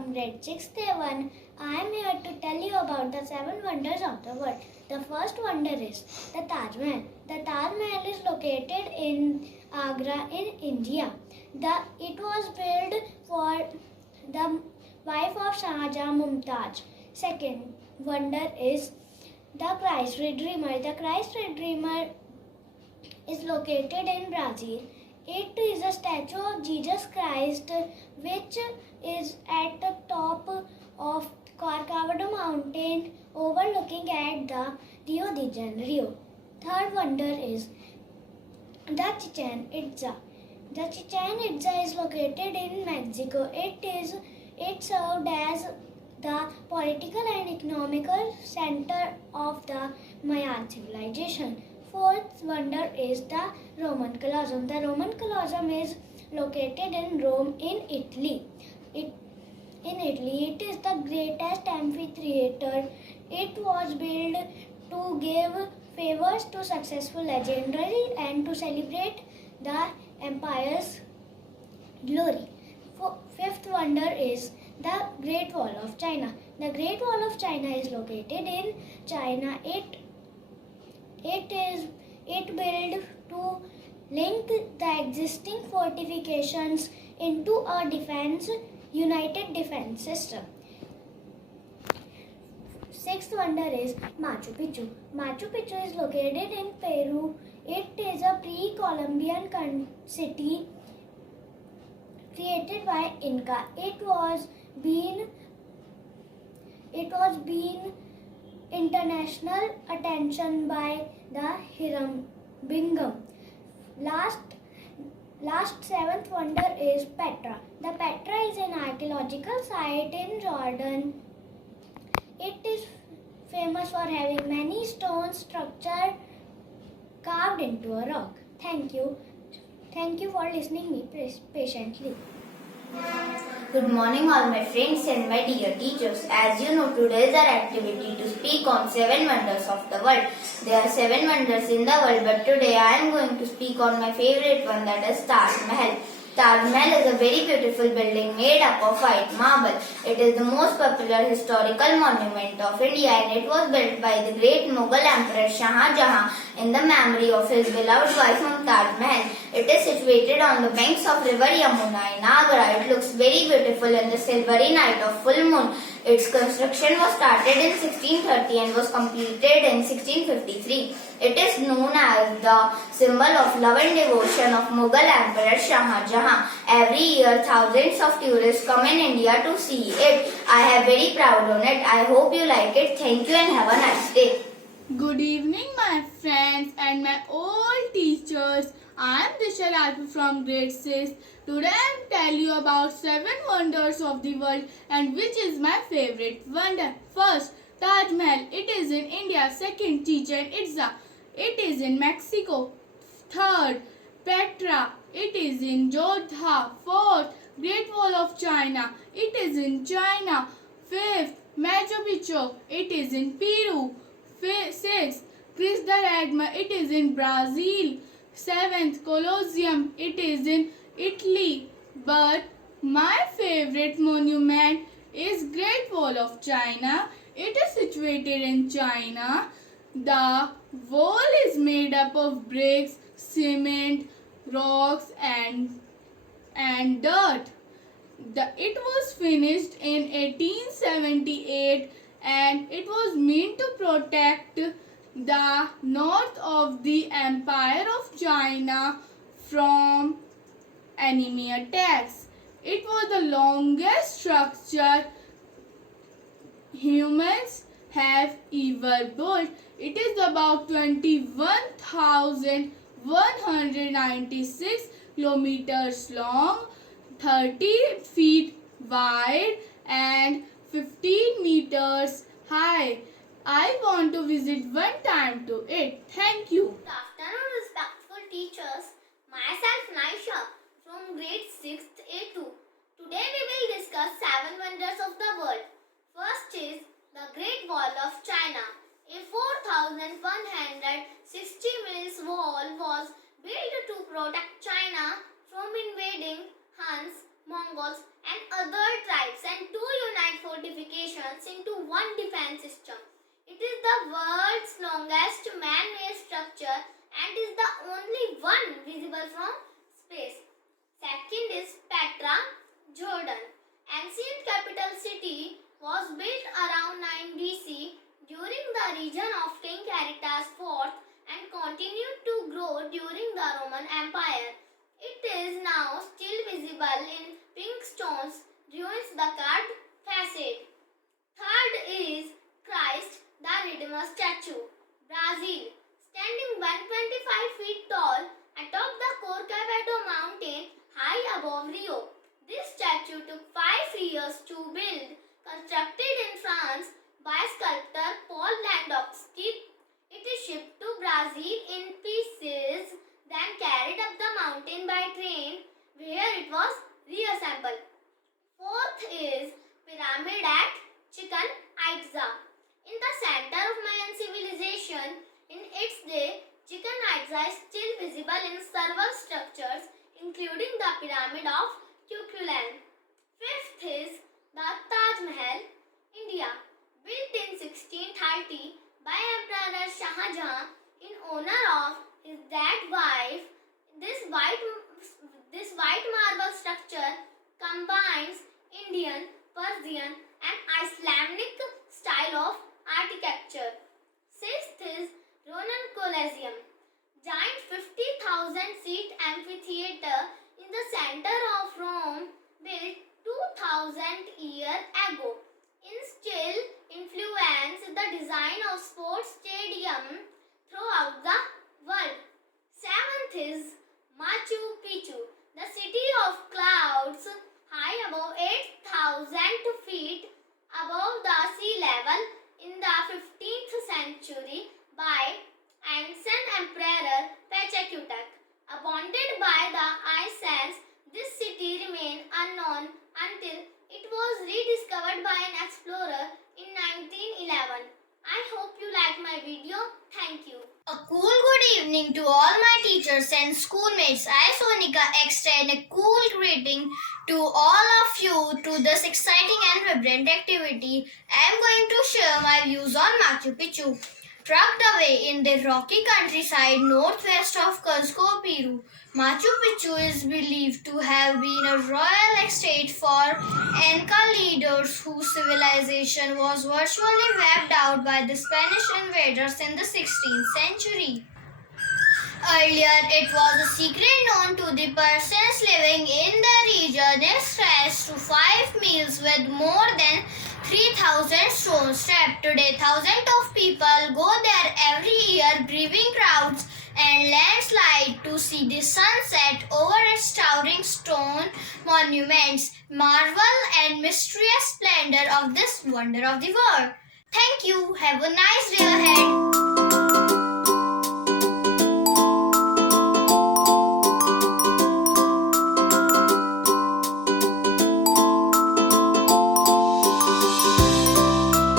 from grade 6th A1. I am here to tell you about the 7 wonders of the world. The first wonder is the Taj Mahal. The Taj Mahal is located in Agra in India. It was built for the wife of Shah Jahan, Mumtaz. Second wonder is the Christ Redeemer. The Christ Redeemer is located in Brazil. It is a statue of Jesus Christ which is at the top of Corcovado mountain overlooking at the Rio de Janeiro. Third wonder is the Chichen Itza. The Chichen Itza is located in Mexico. It served as the political and economical center of the Mayan civilization. Fourth wonder is the Roman Colosseum. The Roman Colosseum is located in Rome in Italy. It is the greatest amphitheater. It was built to give favors to successful legendary and to celebrate the empire's glory. Fifth wonder is the Great Wall of China. The Great Wall of China is located in China. It built to link the existing fortifications into a united defense system. Sixth wonder is Machu Picchu. Machu Picchu is located in Peru. It is a pre-Columbian city created by Inca. It was been international attention by the Hiram-Bingham. Last seventh wonder is Petra. The Petra is an archaeological site in Jordan. It is famous for having many stone structures carved into a rock. Thank you. Thank you for listening me patiently. Good morning all my friends and my dear teachers. As you know, today is our activity to speak on 7 wonders of the world. There are 7 wonders in the world, but today I am going to speak on my favorite one, that is Taj Mahal. Taj Mahal is a very beautiful building made up of white marble. It is the most popular historical monument of India and it was built by the great Mughal Emperor Shah Jahan in the memory of his beloved wife Mumtaz Mahal. It is situated on the banks of river Yamuna in Agra. It looks very beautiful in the silvery night of full moon. Its construction was started in 1630 and was completed in 1653. It is known as the symbol of love and devotion of Mughal Emperor Shah Jahan. Every year, thousands of tourists come in India to see it. I am very proud on it. I hope you like it. Thank you and have a nice day. Good evening, my friends and my old teachers. I am Disha Raju from grade 6. Today I am telling you about 7 wonders of the world and which is my favorite wonder. First, Taj Mahal. It is in India. Second, Chichen Itza. It is in Mexico. Third, Petra. It is in Jodha. Fourth, Great Wall of China. It is in China. Fifth, Machu Picchu. It is in Peru. Sixth, Cristo Redeemer. It is in Brazil. Seventh, Colosseum. It is in Italy. But my favorite monument is Great Wall of China. It is situated in China. The wall is made up of bricks, cement, rocks and dirt. It was finished in 1878 and it was meant to protect the north of the Empire of China from enemy attacks. It was the longest structure humans have ever built. It is about 21,196 kilometers long, 30 feet wide and 15 meters high. I want to visit one time to it. Thank you. Good afternoon, respectful teachers. Myself Naisha from grade 6th A2. Today we will discuss 7 wonders of the world. First is the Great Wall of China. A 4,160 miles wall was built to protect China from invading Huns, Mongols and other tribes. And 2 stones into one defense system. It is the world's longest man-made structure and is the only one visible from space. Second is Petra, Jordan. Ancient capital city was built around 9 BC during the region of King Caritas IV and continued to grow during the Roman Empire. It is now still visible in pink stones ruins the carved facade. Third is Christ the Redeemer statue, Brazil. Standing 125 feet tall atop the Corcovado mountain high above Rio. This statue took 5 years to build, constructed in France by sculptor Paul Landowski. It is shipped to Brazil in pieces, then carried up the mountain by train, where it was reassembled. Fourth is Pyramid at Chichen Itza. In the center of Mayan civilization, in its day, Chichen Itza is still visible in several structures, including the Pyramid of Kukulcan. Fifth is the Taj Mahal, India. Built in 1630 by Emperor Shah Jahan in honor of his dead wife, this white marble structure combines Indian, Persian and Islamic style of architecture. Sixth is Roman Colosseum, giant 50,000 seat amphitheater in the center of Rome, built 2,000 years ago. In still influence the design of sports stadium throughout the world. Seventh is Machu Picchu, the city of clouds high above 8,000 feet above the sea level in the 15th century by ancient Emperor Pachacutac. Abandoned by the Icens, this city remained unknown until it was rediscovered by an explorer in 1911. I hope you like my video. Thank you. A cool good evening to all my teachers and schoolmates. I, Sonika, extend a cool greeting to all of you to this exciting and vibrant activity. I am going to share my views on Machu Picchu. Tucked away in the rocky countryside northwest of Cusco, Peru, Machu Picchu is believed to have been a royal estate for Inca leaders whose civilization was virtually wiped out by the Spanish invaders in the 16th century. Earlier, it was a secret known to the persons living in the region. It stretched to 5 miles with more than 3,000 stones trapped. Today, thousands of people go there every year, grieving crowds and landslide to see the sunset over its towering stone monuments. Marvel and mysterious splendor of this wonder of the world. Thank you. Have a nice day ahead.